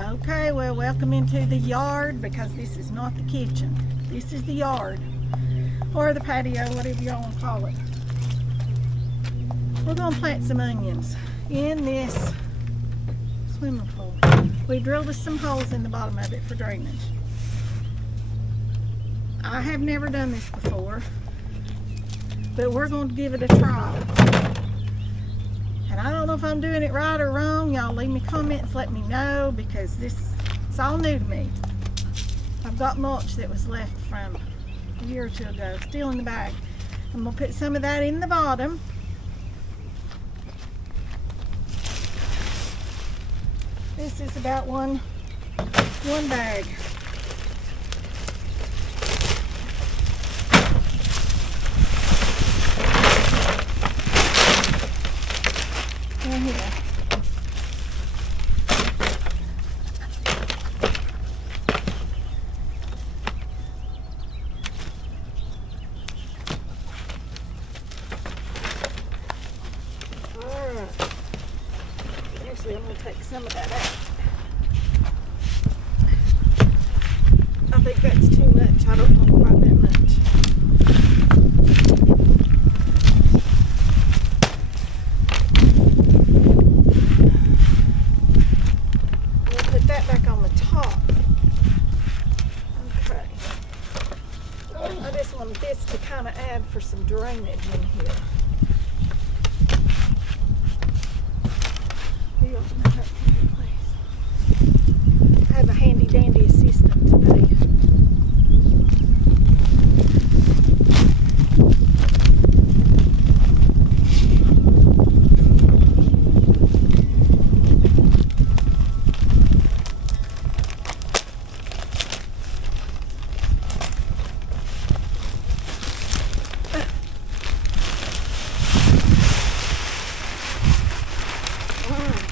Okay, well, welcome into the yard because this is not the kitchen. This is the yard or the patio, whatever y'all want to call it. We're going to plant some onions in this swimming pool. We drilled us some holes in the bottom of it for drainage. I have never done this before, but we're going to give it a try. And I don't know if I'm doing it right or wrong. Y'all leave me comments, let me know, because it's all new to me. I've got mulch that was left from a year or two ago, still in the bag. I'm gonna put some of that in the bottom. This is about one bag. In here. Alright. Actually, I'm going to take some of that out. I think that's too much. I don't want quite that much. This to kind of add for some drainage in here. You open that up for me, please. I have a handy dandy assistant today.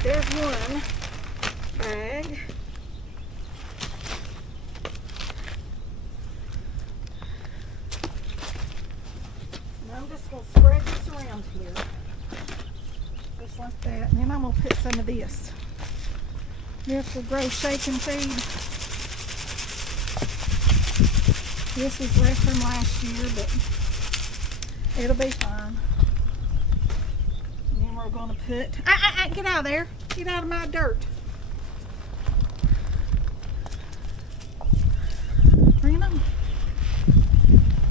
There's one bag. And I'm just going to spread this around here. Just like that. And then I'm going to put some of this. Miracle Grow Shake and Feed. This is left from last year, but it'll be fine. We're going to put, get out of there. Get out of my dirt. Bring them.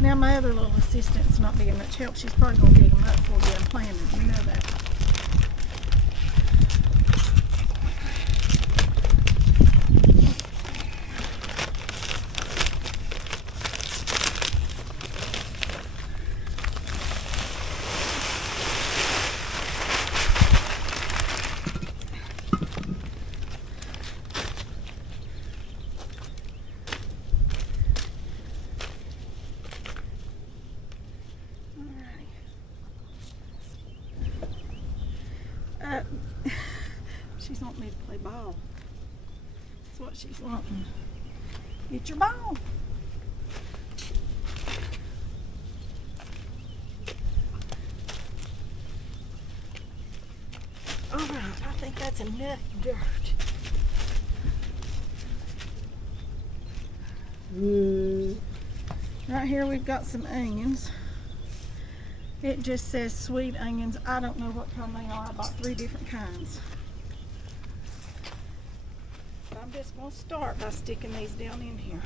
Now my other little assistant's not being much help. She's probably going to dig them up before we unplant them. You know that. She's wanting me to play ball. That's what she's wanting. Get your ball. All right, I think that's enough dirt. Right here we've got some onions. It just says sweet onions. I don't know what kind they are. I bought 3 different kinds. But I'm just going to start by sticking these down in here.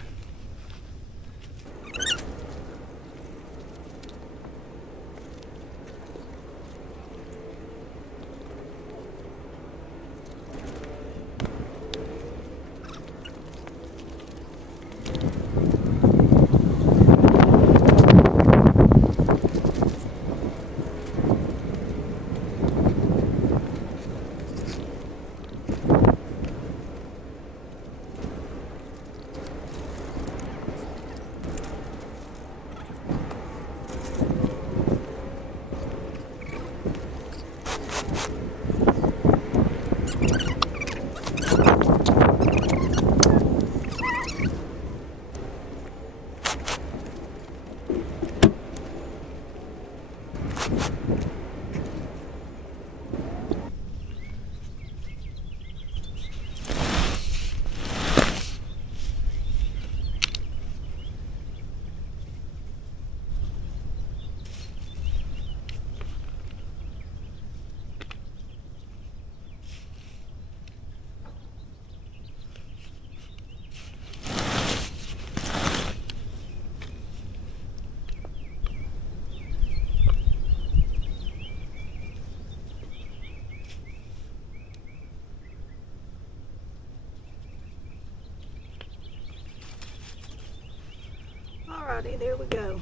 Alrighty, there we go.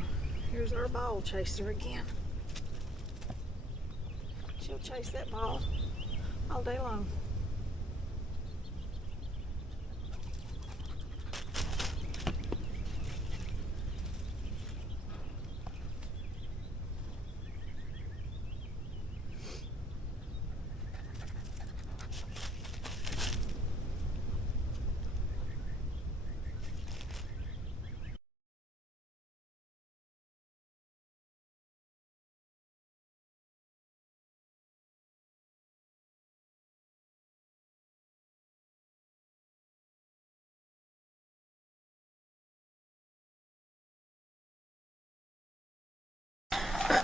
Here's our ball chaser again. She'll chase that ball all day long.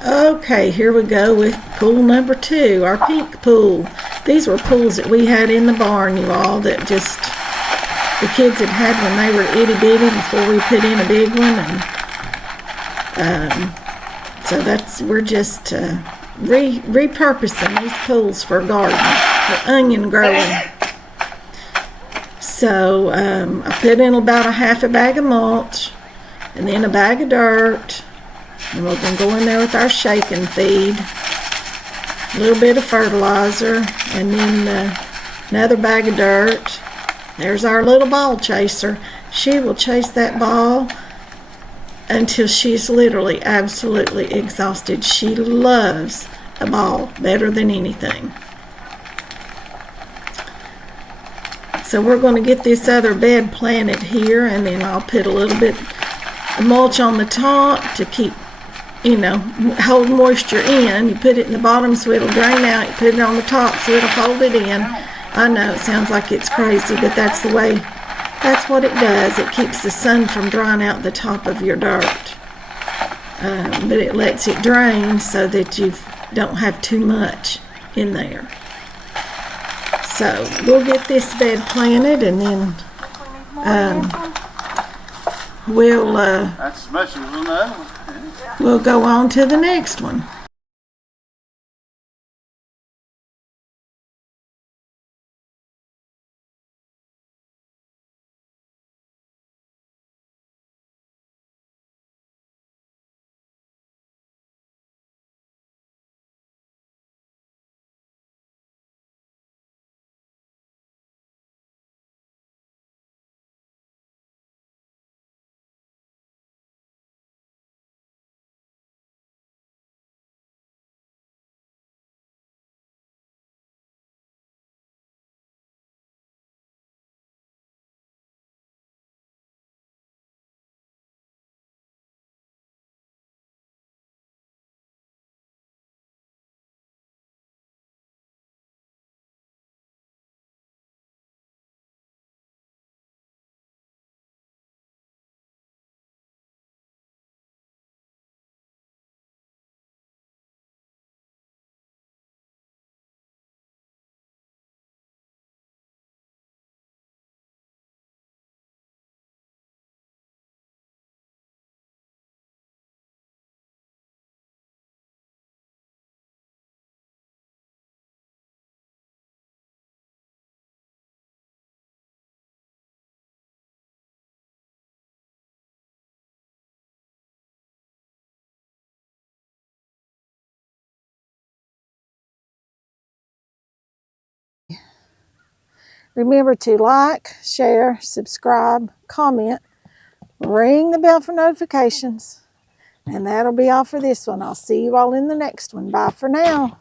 Okay, here we go with pool number 2, our pink pool. These were pools that we had in the barn, you all, that just the kids had had when they were itty bitty before we put in a big one. And so we're just repurposing these pools for garden, for onion growing. So I put in about a half a bag of mulch and then a bag of dirt. And we're going to go in there with our shake and feed, a little bit of fertilizer, and then another bag of dirt. There's our little ball chaser. She will chase that ball until she's literally absolutely exhausted. She loves a ball better than anything. So we're going to get this other bed planted here, and then I'll put a little bit of mulch on the top to keep, hold moisture in. You put it in the bottom so it'll drain out. You put it on the top so it'll hold it in. I know it sounds like it's crazy, but that's what it does. It keeps the sun from drying out the top of your dirt. But it lets it drain so that you don't have too much in there. So we'll get this bed planted, and then we'll that's as much as we'll know. We'll go on to the next one. Remember to like, share, subscribe, comment, ring the bell for notifications. And that'll be all for this one. I'll see you all in the next one. Bye for now.